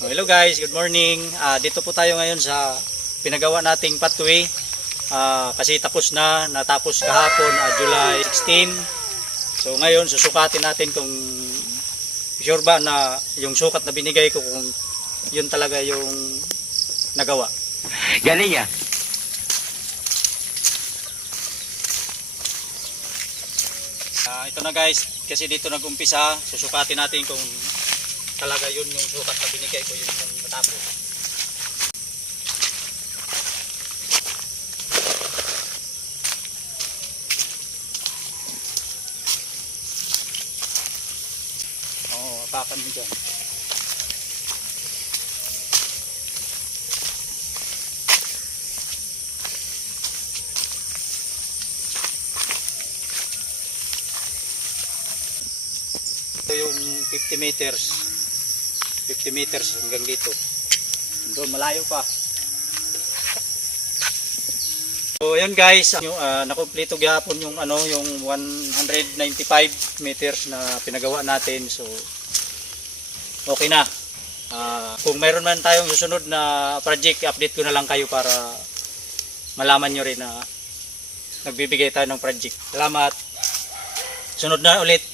Oh, Hello guys, good morning. Ah, dito po tayo ngayon sa pinagawa nating pathway. Ah, kasi tapos na, natapos kahapon, ah, July 16. So ngayon susukatin natin kung sure ba na yung sukat na binigay ko kung yun talaga yung nagawa. Galing ah. Ah, ito na guys, kasi dito nag-umpisa, susukatin natin kung talaga yun yung sukat na binigay ko, yun yung matapos. Oo, apakan mo dyan. Ito yung 50 meters. 50 meters hanggang dito. Doon malayo pa. So yun guys, uh, nakumpleto gihapon yung ano yung 195 meters na pinagawa natin. So okay na. Ah, kung mayroon man tayong susunod na project, update ko na lang kayo para malaman nyo rin na nagbibigay tayo ng project. Salamat. Sunod na ulit.